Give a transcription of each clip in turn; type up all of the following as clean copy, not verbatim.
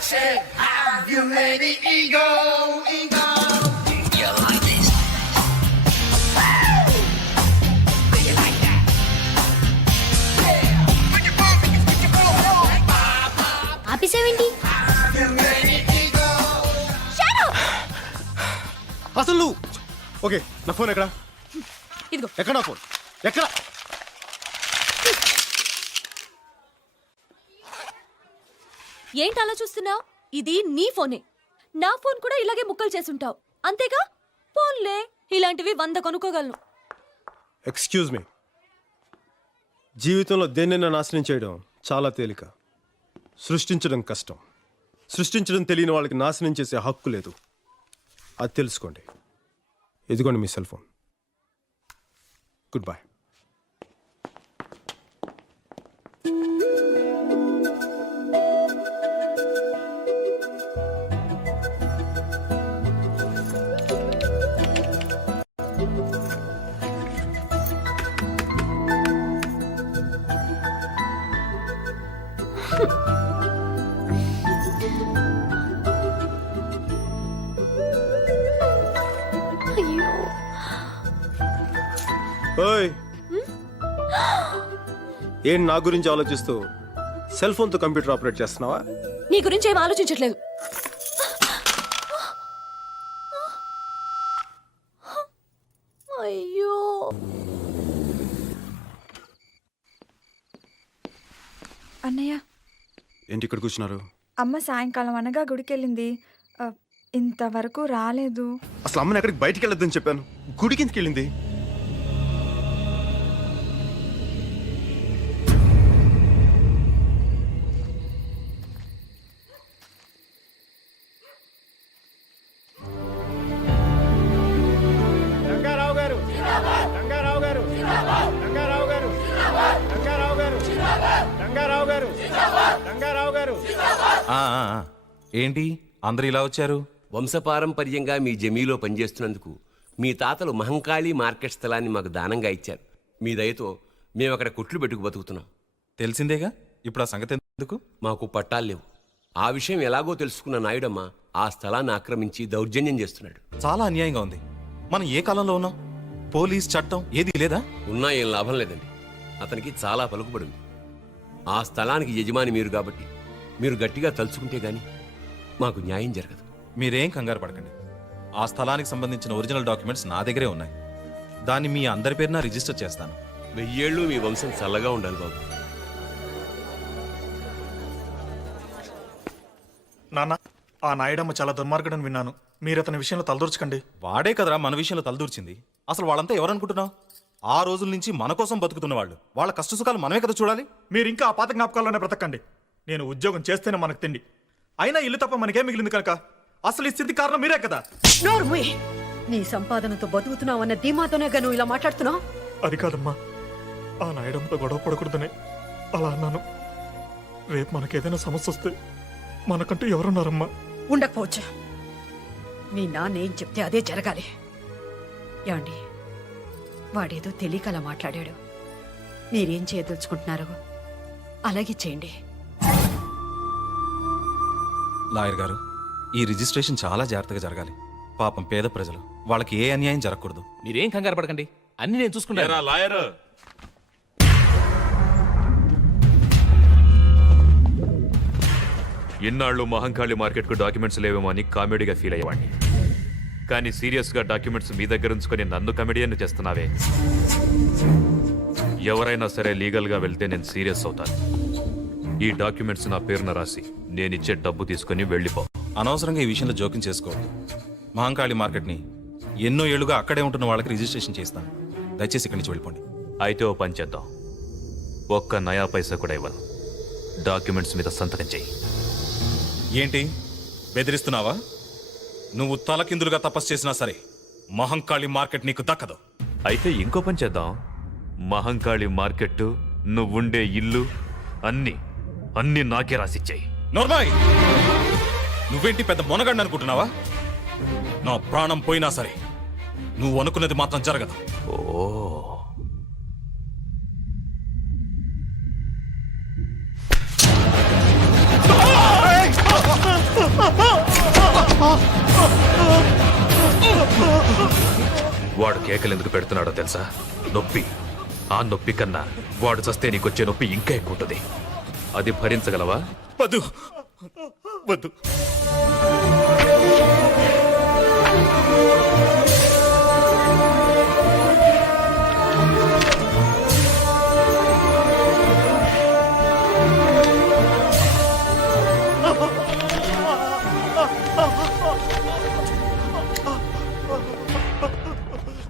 said, have you any ego? Ego. You like this? Do you like that? Yeah. Put your ball like Bob. ఆపేసావేంటి? Have you any ego? అసలు okay నా phone ఎక్కడ ఇదిగో. ఎక్కడ నా phone ఎక్కడ ఏంటి అలా చూస్తున్నావు? ఇది నీ ఫోనే. నా ఫోన్ కూడా ఇలాగే ముక్కలు చేసుంటావు అంతేగా. ఫోన్లే ఇలాంటివి 100 కొనుక్కోగలను. ఎక్స్క్యూజ్ మీ, జీవితంలో దేన్నైనా నాశనం చేయడం చాలా తేలిక, సృష్టించడం కష్టం. సృష్టించడం తెలియని వాళ్ళకి నాశనం చేసే హక్కు లేదు, అది తెలుసుకోండి. ఇదిగోండి మీ సెల్ ఫోన్. Good bye. అయ్యో, ఓయ్, ఏం నా గురించి ఆలోచిస్తూ సెల్ ఫోన్తో కంప్యూటర్ ఆపరేట్ చేస్తున్నావా? నీ గురించి ఏం ఆలోచించట్లేదు. అయ్యో, అన్నయ్య, ఏంటి ఇక్కడ కూర్చున్నారు? అమ్మ సాయంకాలం అనగా గుడికెళ్ళింది. ఇంతవరకు రాలేదు. అసలు అమ్మని ఎక్కడికి బయటికి వెళ్ళొద్దని చెప్పాను, గుడికి ఎందుకు వెళ్ళింది? రంగారావు గారు, రంగారావు గారు, రంగారావు గారు, రంగారావు గారు, రంగారావు గారు, రంగారావు గారు. ఏంటి అందరు ఇలా వచ్చారు? వంశపారంపర్యంగా మీ జమీలో పనిచేస్తున్నందుకు మీ తాతలు మహంకాళి మార్కెట్ స్థలాన్ని మాకు దానంగా ఇచ్చారు. మీ దయతో మేము అక్కడ కుట్లు పెట్టుకు బతుకుతున్నాం. తెలిసిందేగా, ఇప్పుడు ఆ సంగతి ఎందుకు? మాకు పట్టాలు లేవు. ఆ విషయం ఎలాగో తెలుసుకున్న నాయుడమ్మ ఆ స్థలాన్ని ఆక్రమించి దౌర్జన్యం చేస్తున్నాడు. చాలా అన్యాయంగా ఉంది. మనం ఏ కాలంలో ఉన్నాం? పోలీస్ చట్టం ఏదీ లేదా? ఉన్నా ఏం లాభం లేదండి. అతనికి చాలా పలుకుబడి ఉంది. ఆ స్థలానికి యజమాని మీరు కాబట్టి మీరు గట్టిగా తలుచుకుంటే గాని మాకు న్యాయం జరగదు. మీరేం కంగారు పడకండి. ఆ స్థలానికి సంబంధించిన ఒరిజినల్ డాక్యుమెంట్స్ నా దగ్గరే ఉన్నాయి. దాన్ని మీ అందరి పేరున రిజిస్టర్ చేస్తాను. 1000 ఏళ్ళు మీ వంశం చల్లగా ఉండాలి బాబు. నాన్న, ఆ నాయుడమ్మ చాలా దుర్మార్గుడని విన్నాను. మీరు అతని విషయంలో తలదూర్చకండి. వాడే కదరా మన విషయంలో తలదూర్చింది. అసలు వాళ్ళంతా ఎవరనుకుంటున్నావు? ఆ రోజుల నుంచి మన కోసం బతుకుతున్న వాళ్ళు. వాళ్ళ కష్టసుఖాలు మనమే కదా చూడాలి. మీరు ఇంకా ఆ పాత జ్ఞాపకాల్లోనే బ్రతకండి. నేను ఉద్యోగం చేస్తేనే మనకు తిండి. అయినా ఇల్లు తప్ప మనకేం మిగిలింది కనుక అసలు ఈ స్థితి కారణం మీరే కదా. నోర్ముయ్, నీ సంపాదనతో బతుకుతున్నావు అన్న ధీమాతోనే నువ్వు ఇలా మాట్లాడుతున్నావు. అది కాదమ్మా, ఆ నాయుడమ్మతో గొడవ పడకూడదనే అలా అన్నాను. రేపు మనకేదైనా సమస్య వస్తే మనకంటూ ఎవరున్నారమ్మా? ఉండకపోవచ్చు. మీ నాన్న ఏం చెప్తే అదే జరగాలి. ఏమండి, వాడేదో తెలియక అలా మాట్లాడాడు. మీరేం చేయదలుచుకుంటున్నారో అలాగే చేయండి. లాయర్ గారు, ఈ రిజిస్ట్రేషన్ చాలా జాగ్రత్తగా జరగాలి. పాపం పేద ప్రజలు, వాళ్ళకి ఏ అన్యాయం జరగకూడదు. మీరేం కంగారు పడకండి, అన్ని నేను చూసుకుంటాను. లాయర్, ఇన్నాళ్ళు మహంకాళి మార్కెట్కు డాక్యుమెంట్స్ లేవేమో అని కామెడీగా ఫీల్ అయ్యేవాడిని. కానీ సీరియస్గా డాక్యుమెంట్స్ మీ దగ్గర ఉంచుకొని నన్ను కమెడియన్ చేస్తున్నావే. ఎవరైనా సరే లీగల్గా వెళ్తే నేను సీరియస్ అవుతాను. ఈ డాక్యుమెంట్స్ నా పేరున రాసి నేనిచ్చే డబ్బు తీసుకుని వెళ్ళిపో. అనవసరంగా ఈ విషయంలో జోక్యం చేసుకోవద్దు. మహంకాళి మార్కెట్ని ఎన్నో ఏళ్లుగా అక్కడే ఉంటున్న వాళ్ళకి రిజిస్ట్రేషన్ చేస్తాను. దయచేసి ఇక్కడి నుంచి వెళ్ళిపోండి. అయితే ఓ పని చేద్దాం, ఒక్క నయా పైసా కూడా ఇవ్వను. డాక్యుమెంట్స్ మీద సంతకం చెయ్యి. ఏంటి బెదిరిస్తున్నావా? నువ్వు తలకిందులుగా తపస్సు చేసినా సరే మహంకాళి మార్కెట్ నీకు దక్కదు. అయితే ఇంకో పని చేద్దాం, మహంకాళి మార్కెట్, నువ్వుండే ఇల్లు అన్ని నాకే రాసిచ్చాయి. నోర్మాయ్, నువ్వేంటి పెద్ద మొనగండి అనుకుంటున్నావా? నా ప్రాణం పోయినా సరే నువ్వు అనుకున్నది మాత్రం జరగదు. ఓ వాడు కేకలు ఎందుకు పెడుతున్నాడో తెలుసా? నొప్పి. ఆ నొప్పి కన్నా వాడు చస్తే నీకొచ్చే నొప్పి ఇంకా ఎక్కువ ఉంటుంది. అది భరించగలవా? వద్దు వద్దు.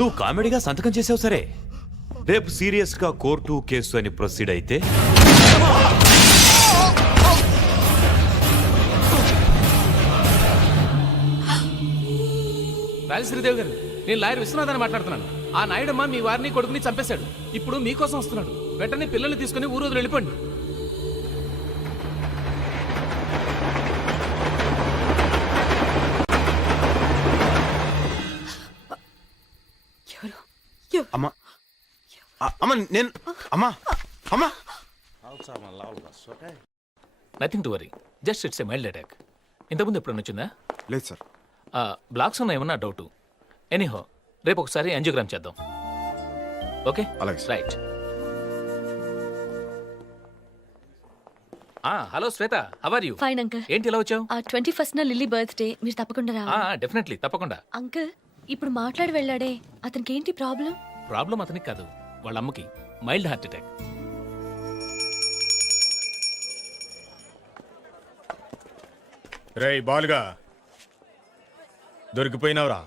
నువ్వు కామెడీగా సంతకం చేసావు సరే, రేపు సీరియస్ గా కోర్టు కేసు అని ప్రొసీడ్ అయితే రాజశ్రీదేవి గారు, నేను లాయర్ విశ్వనాథ్ అని మాట్లాడుతున్నాను. ఆ నాయుడమ్మ మీ వారిని కొడుకుని చంపేశాడు. ఇప్పుడు మీకోసం వస్తున్నాడు. వెంటనే పిల్లల్ని తీసుకుని ఊరు వదిలి వెళ్ళిపోండి. అమ్మా అమ్మ నేను అమ్మా అమ్మా nothing to worry, just it's a mild attack. ఇంతకుముందు ఎప్పుడైనా వచ్చిందా? లేదు సార్. బ్లాక్స్ ఉన్నాయేమన్నా డౌట్. ఎనీహో, రేపు ఒకసారి యాంజియోగ్రామ్ చేద్దాం. ఓకే, అలాగే sir. Right. Hello Shweta, how are you? Fine uncle. ఏంటి ఇలా వచ్చావు? 21st లిల్లీ బర్త్డే, మీరు తప్పకుండా రావాలి. డెఫినెట్లీ, తప్పకుండా. అంకుల్, ఇప్పుడు మాట్లాడి వెళ్ళాడే, అతనికి ఏంటి ప్రాబ్లం? ప్రాబ్లం అతనికి కాదు, వాళ్ళ అమ్మకి మైల్డ్ హార్ట్ అటాక్. రేయ్ బాలుగా, దొరికిపోయినావురా.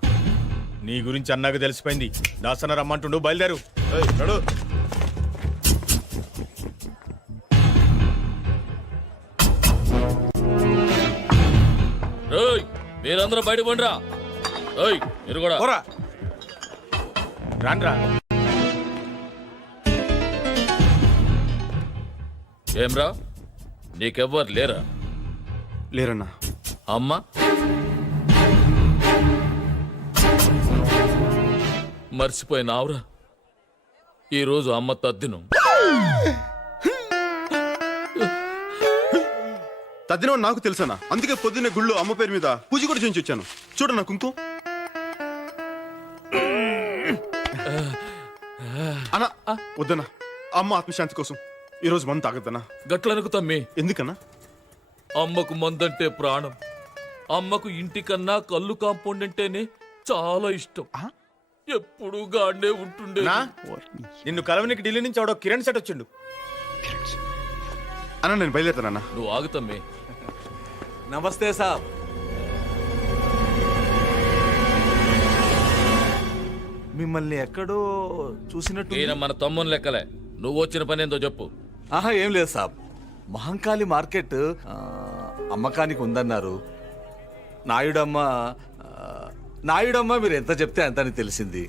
నీ గురించి అన్నాక తెలిసిపోయింది. దాసన రమ్మంటుండు, బయలుదేరు. నడు. మీరందరూ బయట పండిరా. మీరు కూడా రాన్రా. ఏమ్రా, నీకెవ్వరు లేరా? లేరన్నా. అమ్మ మర్చిపోయినావురా, ఈరోజు అమ్మ తద్దినం. తద్దినం నాకు తెలుసన్నా. అందుకే పొద్దున్నే గుళ్ళు అమ్మ పేరు మీద పూజ కూడా చేయించి వచ్చాను. చూడన్నా కుంకుమ. అన్నా వద్దన్నా, అమ్మ ఆత్మశాంతి కోసం ఈరోజు మందు తాగద్దన్నా. గట్లనుకు తమ్మి. ఎందుకన్నా? అమ్మకు మందంటే ప్రాణం. అమ్మకు ఇంటికన్నా కళ్ళు కాంపౌండ్ అంటేనే చాలా ఇష్టం. ఎప్పుడు గానే ఉంటుండే. నిన్ను కలవనికి ఢిల్లీ నుంచి ఆవిడ కిరణ్ సెట్ వచ్చిండు. అన్నా నేను బయలుదేరుతానన్నా. నువ్వు ఆగుతమ్మే. నమస్తే సాబ్. మిమ్మల్ని ఎక్కడో చూసినట్టు. ఈయన మన తమ్ముని లెక్కలే. నువ్వు వచ్చిన పని ఏందో చెప్పు. ఆహా, ఏం లేదు సాబ్. మహంకాళి మార్కెట్ అమ్మకానికి ఉందన్నారు. నాయుడమ్మ మీరు ఎంత చెప్తే అంతని తెలిసింది.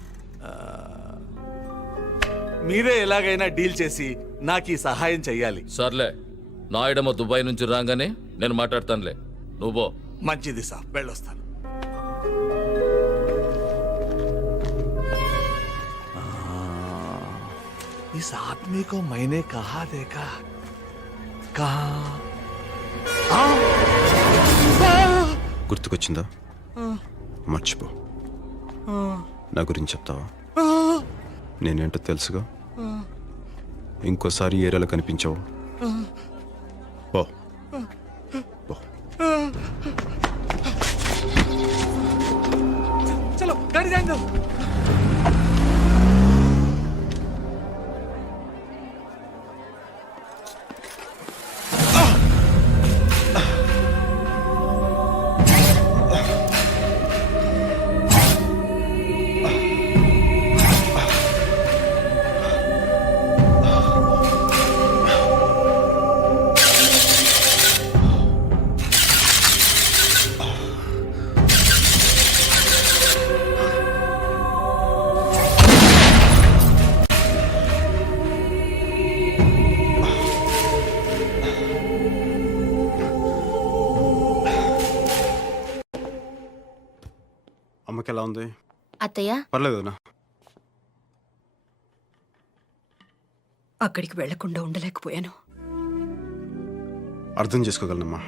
మీరే ఎలాగైనా డీల్ చేసి నాకు ఈ సహాయం చెయ్యాలి. సర్లే, నాయుడమ్మ దుబాయ్ నుంచి రాగానే నేను మాట్లాడతానులే. నువ్వు మంచిది సాబ్, వెళ్ళొస్తాను. इस आदमी को मैंने कहा देखा, कहा గుర్తుకొచ్చిందా? మర్చిపో. నా గురించి చెప్తావా? నేనేంటో తెలుసుగా. ఇంకోసారి ఏరియాలో కనిపించావు పో. चलो गाड़ी जाएंगे. అమ్మకి ఎలా ఉంది? అత్తయ్య పర్లేదునా? అక్కడికి వెళ్లకుండా ఉండలేకపోయాను. అర్థం చేసుకోగలనమ్మా,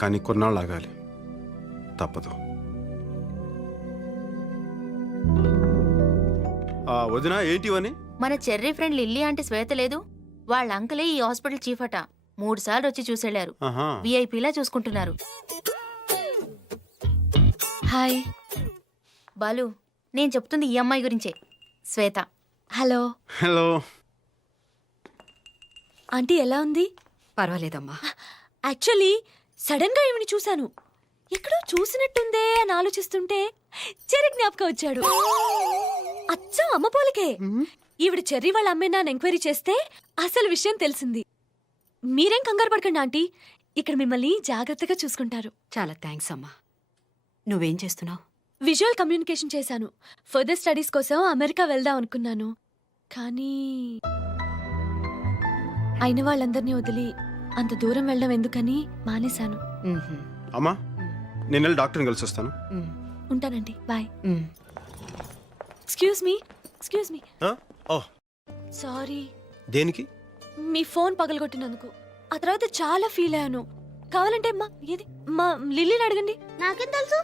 కానీ కొన్నాళ్ళు ఆగాలి. తప్పదు. వదినా ఏంటివని? మన చెర్రీ ఫ్రెండ్ లిల్లీ అంటే శ్వేత లేదు, వాళ్ళ అంకలే ఈ హాస్పిటల్ చీఫ్ అట. 3 సార్లు వచ్చి చూసెళ్లారు. ఆహా. విఐపీలా చూసుకుంటున్నారు. హాయ్ బాలు, నేను చెప్తుంది ఈ అమ్మాయి గురించే, శ్వేత. హలో. హలో ఆంటీ ఎలా ఉంది? పర్వాలేదమ్మా. యాక్చువల్లీ సడన్ గా ఈవిని చూశాను, ఎక్కడో చూసినట్టుందే అని ఆలోచిస్తుంటే చెర్రీ జ్ఞాపకం వచ్చాడు. అచ్చం అమ్మ పోలికే. ఈవిడ చెర్రీ వాళ్ళ అమ్మేనా అని ఎంక్వైరీ చేస్తే అసలు విషయం తెలిసింది. మీరేం కంగారు పడకండి ఆంటీ, ఇక్కడ మిమ్మల్ని జాగ్రత్తగా చూసుకుంటారు. చాలా థ్యాంక్స్ అమ్మా. నువ్వేం చేస్తున్నావు? విజువల్ కమ్యూనికేషన్ చేశాను. ఫర్దర్ స్టడీస్ కోసం అమెరికా వెళ్దాం అనుకున్నాను, కానీ అయిన వాళ్ళందరినీ వదిలి అంత దూరం వెళ్ళడం ఎందుకని మానేశాను. అమ్మా, నేను వెళ్ళి డాక్టర్ని కలిసి వస్తాను. ఉంటానండి, bye. Excuse me. Oh sorry, దేనికి? మీ ఫోన్ పగలగొట్టినందుకు. ఆ తర్వాత చాలా ఫీల్ అయ్యాను. కావాలంటే మా లిల్లీని అడగండి. నాకేం తెలుసు?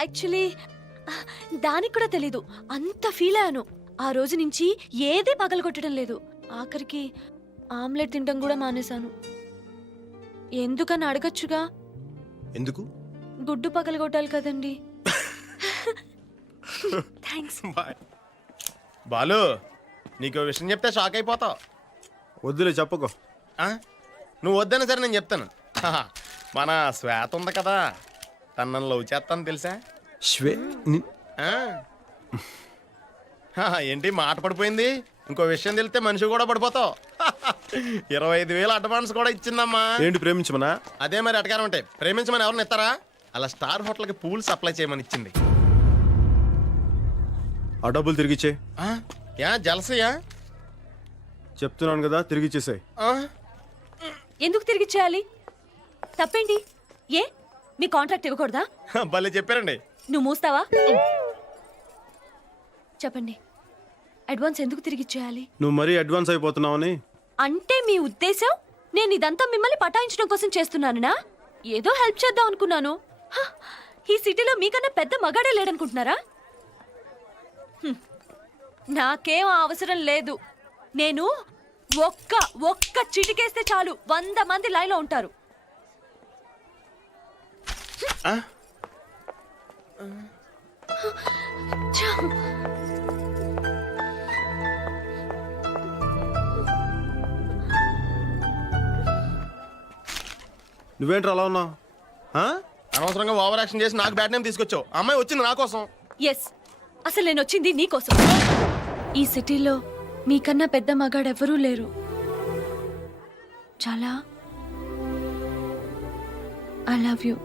యాక్చువల్లీ దానికి కూడా తెలీదు, అంత ఫీల్ అయ్యాను. ఆ రోజు నుంచి ఏదీ పగలగొట్టడం లేదు. ఆఖరికి ఆమ్లెట్ తినడం కూడా మానేశాను. ఎందుకని అడగచ్చుగా. ఎందుకు? గుడ్డు పగలగొట్టాలి కదండి. థ్యాంక్స్. బాలు, నీకు విషయం చెప్తే షాక్ అయిపోతావు. వద్దులే చెప్పకు. నువ్వు వద్దనే సరే నేను చెప్తాను. మన శ్వేత ఉంది కదా, తన లవ్ చేస్తాను తెలుసా? ఆ. ఏంటి మాట పడిపోయింది? ఇంకో విషయం తెలిస్తే మనిషి కూడా పడిపోతావు. 25,000 అడ్వాన్స్ కూడా ఇచ్చిందమ్మా. ఏంటి ప్రేమించమనా? అదే మరి అటకారం ఉంటాయి. ప్రేమించమని ఎవరిని ఇస్తారా? అలా స్టార్ హోటల్కి పూలు సప్లై చేయమని ఇచ్చింది. ఆ డబ్బులు తిరిగిచ్చే. యా జలసయా? చెప్తున్నాను కదా, తిరిగిచ్చేసాయి. ఎందుకు తిరిగి చేయాలి? తప్పేంటి? ఏ మీ కాంట్రాక్ట్ ఇవ్వకూడదా? భలే చెప్పారండి. నువ్వు మూస్తావా? చెప్పండి, అడ్వాన్స్ ఎందుకు తిరిగి చేయాలి? నువ్వు మరీ అడ్వాన్స్ అయిపోతున్నావని. అంటే మీ ఉద్దేశం నేను ఇదంతా మిమ్మల్ని పటాయించడం కోసం చేస్తున్నానా? ఏదో హెల్ప్ చేద్దాం అనుకున్నాను. ఈ సిటీలో మీకన్నా పెద్ద మగాడే లేడనుకుంటున్నారా? నాకేం అవసరం లేదు. నేను ఒక్క చిటికేస్తే చాలు 100 మంది లైన్లో ఉంటారు. నువ్వేంట్రా అలా ఉన్నావు? అనవసరంగా ఓవర్ యాక్షన్ చేసి నాకు బ్యాడ్ నేమ్ తీసుకొచ్చావు. అమ్మాయి వచ్చింది నా కోసం. ఎస్, అసలు నేను వచ్చింది నీకోసం. ఈ సిటీలో మీకన్నా పెద్ద మగాడెవరూ లేరు. చాలా ఐ లవ్ యూ.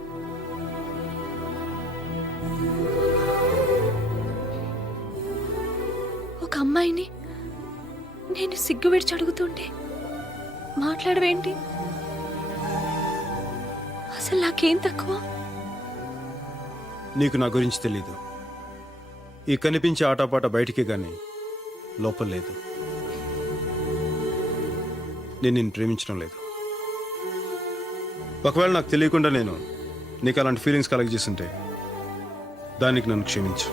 ఒక అమ్మాయిని నేను సిగ్గు విడిచి అడుగుతుంటే మాట్లాడవేంటి? అసలు నాకేం తక్కువ? నీకు నా గురించి తెలీదు. ఈ కనిపించే ఆటపాట బయటికి గాని లోపల లేదు. నేను నిన్ను ప్రేమించడం లేదు. ఒకవేళ నాకు తెలియకుండా నేను నీకు అలాంటి ఫీలింగ్స్ కలగజేస్తుంటే దానికి నన్ను క్షమించు.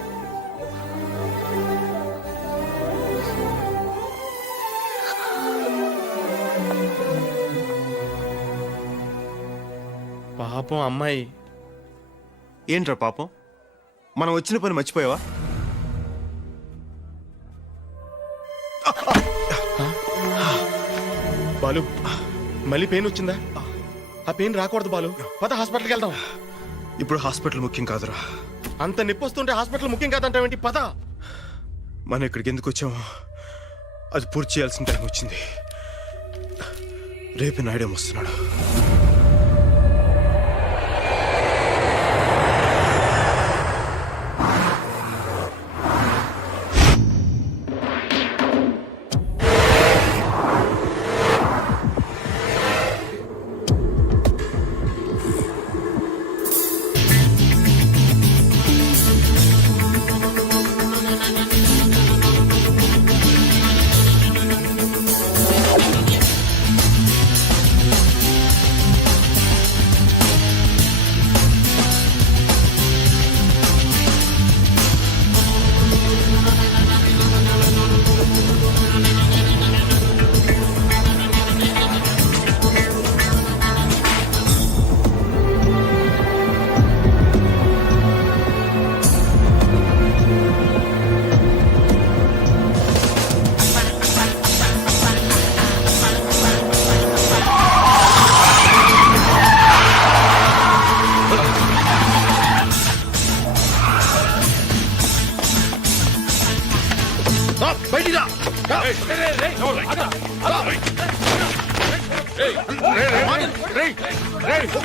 పాపం అమ్మాయి. ఏంట్రా పాపం? మనం వచ్చిన పని మర్చిపోయావా? బాలు, మళ్ళీ పెయిన్ వచ్చిందా? ఆ పెయిన్ రాకూడదు బాలు. పద హాస్పిటల్కి వెళ్దాం. ఇప్పుడు హాస్పిటల్ ముఖ్యం కాదురా. అంత నొప్పి వస్తుంటే హాస్పిటల్ ముఖ్యం కాదంటావేంటి? పద. మనం ఇక్కడికి ఎందుకు వచ్చామో అది పూర్తి చేయాల్సిన టైం వచ్చింది. రేపు నాయుడు వస్తున్నాడు.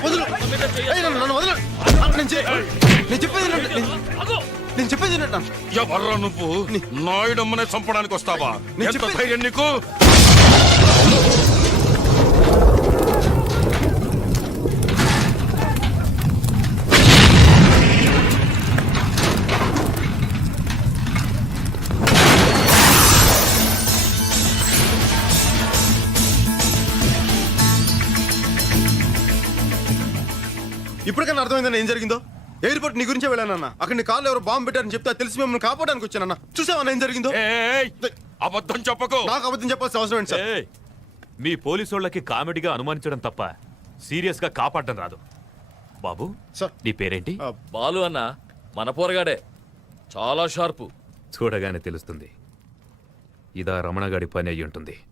వదలు. ఏయ్, నన్ను వదలు. నేను చెప్పేది వినండి. నేను చెప్పేది వినండి అన్న. ఎవర్రా నువ్వు నాయుడమ్మనే చంపడానికి వస్తావా? నేను ఎంత చెప్పేది- ధైర్యం నీకు? ఇప్పటికన్నా అర్థమైందన్న ఏం జరిగిందో? ఎయిర్పోర్ట్ నీ గురించే వెళ్ళానన్న. అక్కడ నీ కార్లో ఎవరు బాంబు పెట్టారని చెప్తే అది తెలిసి మిమ్మల్ని కాపాడడానికి వచ్చానన్న. చూసావన్నా ఏం జరిగిందో? ఏయ్, అబద్ధం చెప్పకు. నాకు అబద్ధం చెప్పాల్సిన అవసరం ఏంటి సార్? ఏయ్, మీ పోలీసు వాళ్ళకి కామెడీగా అనుమానించడం తప్ప సీరియస్ గా కాపాడడం రాదు. బాబు సార్. నీ పేరేంటి? బాలు అన్న మన పోరగాడే, చాలా షార్పు. చూడగానే తెలుస్తుంది. ఇదా రమణగాడి పని అయ్యి ఉంటుంది.